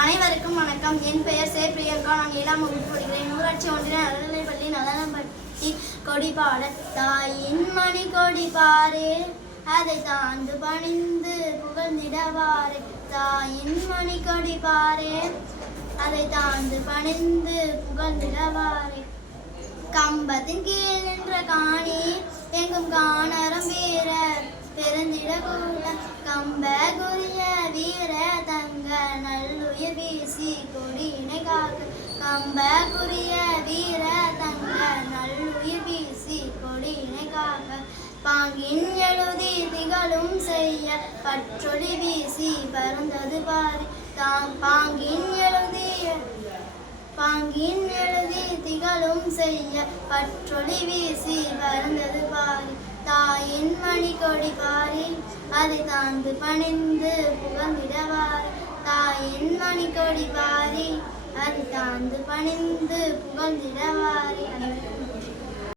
அனைவருக்கும் வணக்கம். என் பெயர் சே பிரியங்கா. நான் 7ஆம் வகுப்பு படிக்கிறேன். ஊராட்சி ஒன்றிய நடுநிலைப்பள்ளி நலனம்பட்டி. கொடிபாட தாயின் மணி கொடிபாரே, அதை தாழ்ந்து பணிந்து புகழ்ந்திடவாரே. தாயின் மணி கொடிபாரே, அதை தாழ்ந்து பணிந்து புகழ்ந்திடவாரே. கம்பத்தின் கீழ் நின்ற காணி எங்கும் காணரம் வீர பெருந்திட கூட கம்ப குறிய வீர தங்க நல்லுயிர் வீசி கொடியினை காக்க. கம்ப குறிய வீர தங்க நல்லுயிர் வீசி கொடியினை காக்க. பாங்கின் எழுதி திகழும் செய்ய பற்றொளி வீசி பறந்தது பாரி. பாங்கின் எழுதி திகழும் செய்ய பற்றொளி வீசி பறந்தது பாரி. தாயின் மணி கொடி பாரி, அதை தாழ்ந்து பணிந்து புகழ்ந்திடவாரி. தாயின் மணி கொடி பாரி, அதை தாழ்ந்து பணிந்து புகழ்ந்திடவாரி.